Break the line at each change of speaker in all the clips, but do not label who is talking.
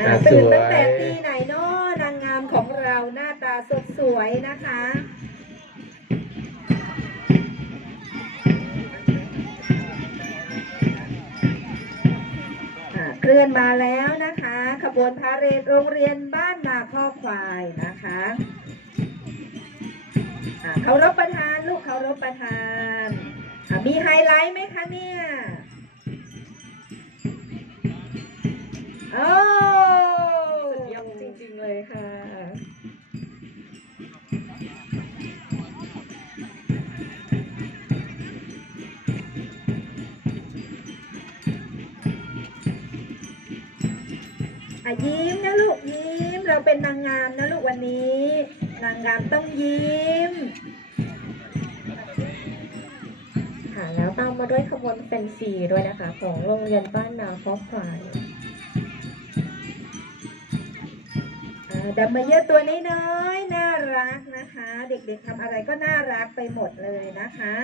อ่า
อ่า
ตื่น
สวย
ตั้งแต่ปีไหนเนาะนางงามของเราหน้าตาสดสวยนะคะ อ่าเคลื่อนมาแล้วนะคะ ขบวนพาเหรดโรงเรียนบ้านนาข้อควายนะคะอ่าเคารพประธานลูกเคารพประธานอ่ามีไฮไลท์ไหมคะเนี่ย โอ้
อะ
ยิ้มนะลูกยิ้ม เราเป็นนางงามนะลูกวันนี้ นางงามต้องยิ้ม
ค่ะแล้วตามมาด้วยขบวนแฟนซีด้วยนะคะ ของโรงเรียนบ้านนาคอควาย
ดัมเมเยอร์ตัวน้อยๆน่ารักนะคะ เด็กๆทำอะไรก็น่ารักไปหมดเลยนะคะ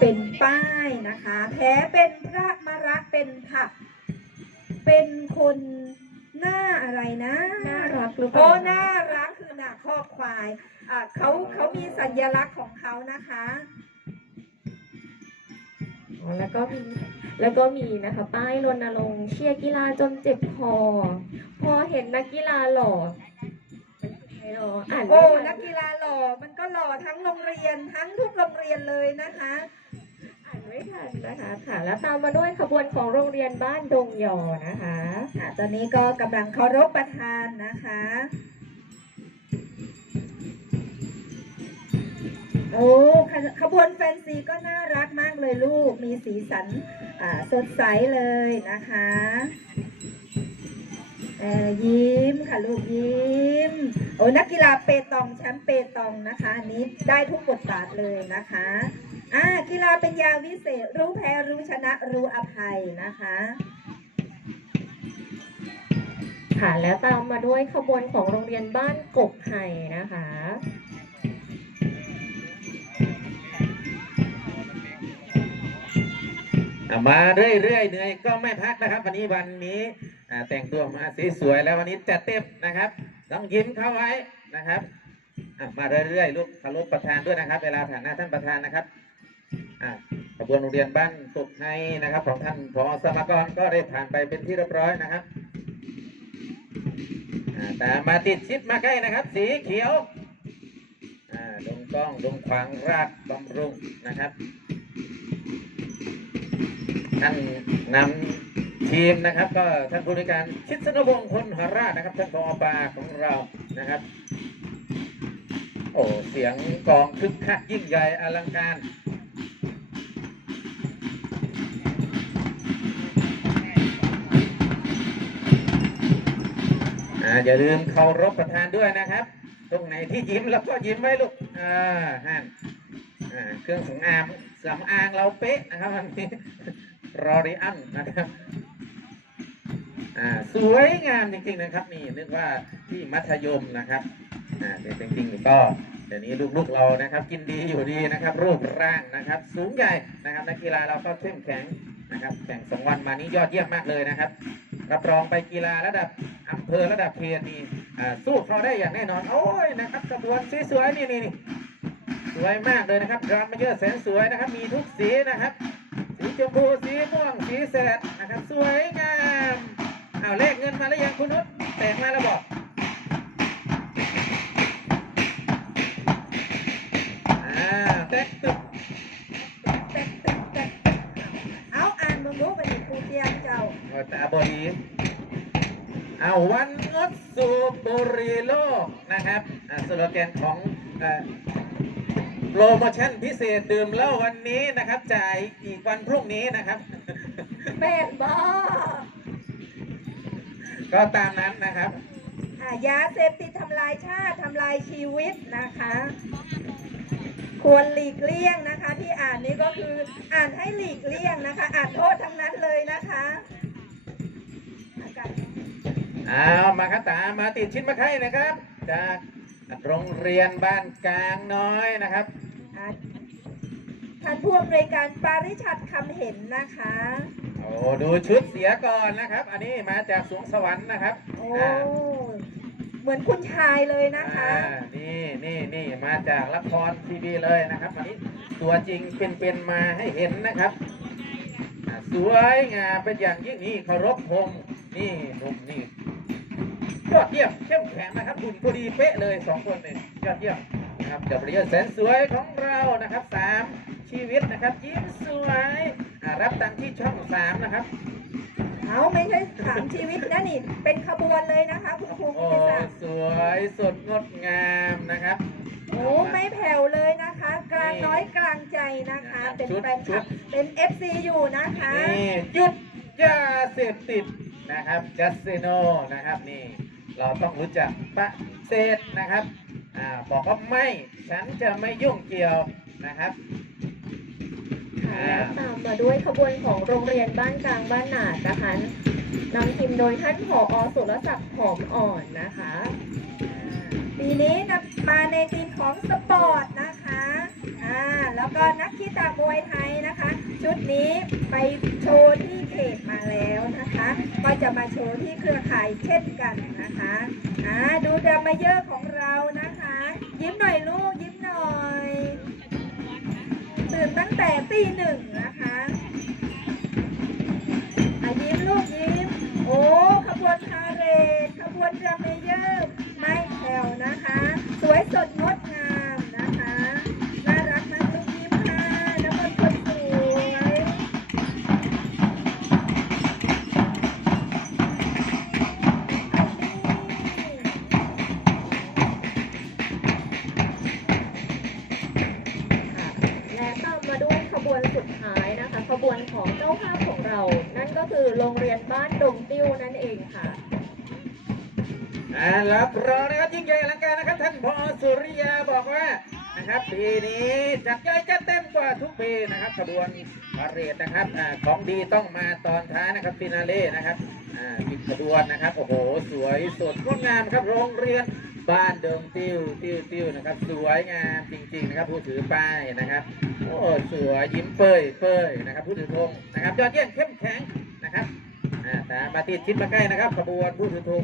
เป็นป้ายนะคะแท้เป็นพระมระเป็นผัก เป็นคนหน้าอะไรนะ
น่ารักหรือเป
โอ้
ล่า
น่ารักคือหน้าข้อควายอ่าเขาเขามีสัญลักษณ์ของเขานะคะ
อ๋อแล้วก็มีแล้วก็มีนะคะ ป้ายรณรงค์เชียร์กีฬาจนเจ็บคอ พอเห็นนักกีฬาหล่อไม่หรออ่าน
โอ้
ไม่
นั
ทั
กกีฬาหล่อมันก็หล่อทั้งโรงเรียนทั้งทุกโรงเรียนเลยนะคะ
อ่าน ไม่ทันนะคะค่ะ แล้วตามมาด้วยขบวนของโรงเรียนบ้านดงยอนะคะ
ค่ะตอนนี้ก็กำลังเคารพประธานนะคะโอ้ขขบวนแฟนซีก็น่ารักมากเลยลูก มีสีสันสดใสเลยนะคะ เออยิ้มค่ะลูกยิ้ม โอ้นักกีฬาเปตองแชมป์เปตองนะคะอันนี้ได้ทุกบทบาทเลยนะคะอ่ากีฬาเป็นยาวิเศษ รู้แพ้รู้ชนะรู้อภัยนะคะ
ค่ะแล้วตามมาด้วยขบวนของโรงเรียนบ้านกกไห่นะคะ
อะมาเรื่อยๆเหนื่อยก็ไม่พักนะครับ วันนี้วันนี้ แต่งตัวมาสีสวยแล้ววันนี้จัดเต็มนะครับต้องยิ้มเข้าไว้นะครับมาเรื่อยๆลูกคารพประธานด้วยนะครับ เวลาผ่านหน้าท่านประธานนะครับอะขบวนโรงเรียนบ้านสุขในนะครับ ของท่านพอสมกรก็ได้ผ่านไปเป็นที่เรียบร้อยนะครับแต่มาติดชิดมาใกล้นะครับ สีเขียวอ่าดงกล้องดงขวางรากบำรุงนะครับท่านนำ ทีมนะครับก็ท่านผู้ในการชิดสนวงศ์พลหราชนะครับท่านผอปาของเรานะครับ โอ้เสียงกลองคึกคักยิ่งใหญ่อลังการอ่าอย่าลืมเคารพประธานด้วยนะครับ ตรงไหนที่ยิ้มแล้วก็ยิ้มไว้ลูกอ่าฮั่นอ่าเครื่องสำอางสำอางเราเป๊ะนะครับวันนี้รอริอันนะครับ สวยงามจริงๆนะครับ นี่นึกว่าที่มัธยมนะครับอ่าแต่จริงๆก็เดี๋ยวนี้ลูกๆเรานะครับ กินดีอยู่ดีนะครับ รูปร่างนะครับ สูงใหญ่นะครับนักกีฬาเราก็เข้มแข็งนะครับแข่งสองวันมานี้ยอดเยี่ยมมากเลยนะครับ รับรองไปกีฬาระดับอำเภอระดับเขตนี่อ่าสู้เขาได้อย่างแน่นอน โอ้ยนะครับกระบวนสวยๆนี่นี่นี่สวยมากเลยนะครับดรัมมาเยอะแสนสวยนะครับ มีทุกสีนะครับ สีชมพูสีม่วงสีแสดนะครับ สวยงาม เอาเลขเงินมาแล้วยังคุณนุชแตกมาแล้วบอกอ่าแตกตึก
แตะแตะแตะเอาอ่านมึงรู้ไปดิครูเตียงเจ้า
เอาตาบอดีเอาวันงดสูบบุหรีโลกนะครับอ่าสโลแกนของอ่าโปรโมชั่นพิเศษดื่มเหล้าวันนี้นะครับ จ่ายอีกวันพรุ่งนี้นะครับ
แม่นบอ
ก็ตามนั้นนะครับ
อ่ายาเสพติดทำลายชาติทำลายชีวิตนะคะ ควรหลีกเลี่ยงนะคะ ที่อ่านนี่ก็คืออ่านให้หลีกเลี่ยงนะคะ อ่านโทษทั้งนั้นเลยนะคะอากาศ
เอามาครับตามมาติดชิ้นมาไข่นะครับ จากโรงเรียนบ้านกลางน้อยนะครับ
อะท่านผู้อำนวยการปาริชัดคำเห็นนะคะ
โอ้ดูชุดเสียก่อนนะครับ อันนี้มาจากสวงสวรรค์นะครับ
โอ้
อ่า
เหมือนคุณชายเลยนะคะ
อ่านี่นี่นี่มาจากละครทีวีเลยนะครับ อันนี้ตัวจริงเป็นๆมาให้เห็นนะครับอ่าสวยงามเป็นอย่างยิ่งนี่เคารพธงนี่หนุ่มนี่ยอดเยี่ยมเข้มแข็งนะครับหุ่นพอดีเป๊ะเลยสองคนนี่ยอดเยี่ยมนะครับเดบริยแสนสวยของเรานะครับสาม ชีวิตนะครับ ยิ้มสวยอ่ารับตังค์ที่ช่องสามนะครับ
เอาไม่ใช่ถามชีวิตนะนี่ เป็นขบวนเลยนะคะ คุณครู
โอ้
กิติศักดิ์
สวยสดงดงามนะครับ
โอ้ไม่แผ่วเลยนะคะ กลางน้อยกลางใจนะคะ เป็น
ชุด
แฟนค
ชุ
ลั
ด
บเป็น FC อยู่นะคะ
นี่หยุดยาเสพติดนะครับจัสเซโนนะครับนี่ เราต้องรู้จักปะเศษนะครับอ่าบอกว่าไม่ ฉันจะไม่ยุ่งเกี่ยวนะครับ
ค่ะแล้วตามมาด้วยขบวนของโรงเรียนบ้านกลางบ้านหนาดนะคะนำทีมโดยท่านผอสุรศักดิ์หอมอ่อนนะคะ
ปีนี้นะมาในทีมของสปอร์ตนะคะอ่าแล้วก็นักกีฬามวยไทยนะคะ ชุดนี้ไปโชว์ที่เขตมาแล้วนะคะ ก็จะมาโชว์ที่เครือข่ายเช่นกันนะคะอ่าดูดรามาเยอร์ของเรา ตั้ง วนของ
เจ้าภาพของเรา นั่นก็คือโรงเรียนบ้านดงติ้วนั่นเองค่ะ
รับรองนะครับยิ่งใหญ่อลังการนะครับ ท่านพอสุริยาบอกว่านะครับปีนี้จัดใหญ่จัดเต็มกว่าทุกปีนะครับขบวนพาเหรดนะครับอของดีต้องมาตอนท้ายนะครับฟินาเล่นะครับอ่ามีขบวนนะครับโอ้โหสวยสดงดงามครับโรงเรียน บ้านเดิมติ้วติ้วติ้วนะครับ สวยงามจริง ๆ นะครับ ผู้ถือป้ายนะครับ โอ้สวยยิ้มเป้ยเป้ยนะครับ ผู้ถือธงนะครับยอดเยี่ยมเข้มแข็งนะครับอ่าตามมาติดชิดมาใกล้นะครับขบวนผู้ถือธง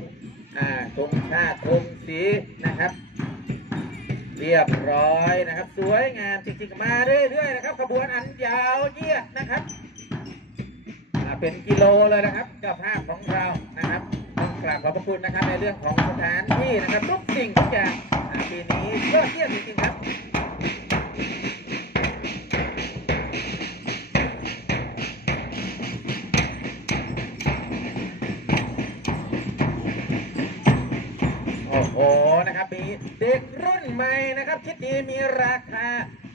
อ่าธงชาติธงสีนะครับ เรียบร้อยนะครับ สวยงามจริงๆมาเรื่อยๆนะครับขบวนอันยาวเยียดนะครับเป็นกิโลเลยนะครับเจ้าภาพของเรานะครับ กราบขอบพระคุณนะครับในเรื่องของสถานที่นะครับทุกสิ่งทุกอย่างปีนี้ยอดเยี่ยมจริงๆครับโอ้โหนะครับมีเด็กรุ่นใหม่นะครับคิดดีมีราคา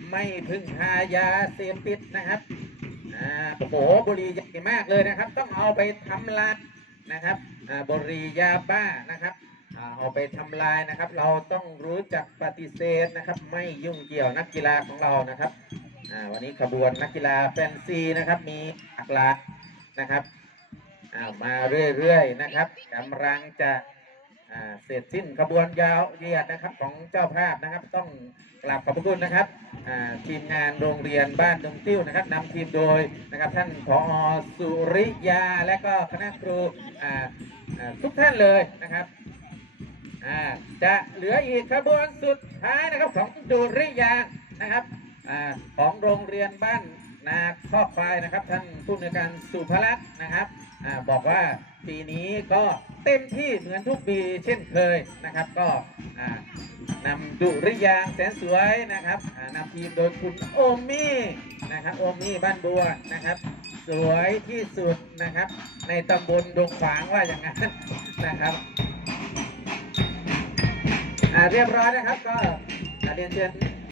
ไม่พึ่งพายาเสพติดนะครับอ่าโอ้โหบุหรี่ใหญ่มากเลยนะครับ ต้องเอาไปทำลายนะครับ บรี่ยาบ้านะครับเอาไปทำลายนะครับ เราต้องรู้จักปฏิเสธนะครับ ไม่ยุ่งเกี่ยวนักกีฬาของเรานะครับวันนี้ขบวนนักกีฬาแฟนซีนะครับมีหลากหลายนะครับามาเรื่อยๆนะครับกำลังจะเสร็จสิ้นขบวนยาวเหยียดนะครับของเจ้าภาพนะครับ ต้องกราบขอบพระคุณนะครับทีมงานโรงเรียนบ้านดงติ้วนะครับนำทีมโดยนะครับท่านผอสุริยาและก็คณะครูอ่า ทุกท่านเลยนะครับจะเหลืออีกขบวนสุดท้ายนะครับของดุริยางนะครับอของโรงเรียนบ้านนาคอบควายนะครับท่านผู้อำนวยการสุภลักษณ์นะครับ อ่าบอกว่าปีนี้ก็เต็มที่เหมือนทุกปีเช่นเคยนะครับ ก็อ่านำดุริยางค์แสนสวยนะครับอ่านำทีมโดยคุณโอมี่นะครับโอมี่บ้านบัวนะครับ สวยที่สุดนะครับ ในตำบลดงขวางว่าอย่างนั้นนะครับอ่าเรียบร้อยนะครับก็อ่าเรียนเชิญ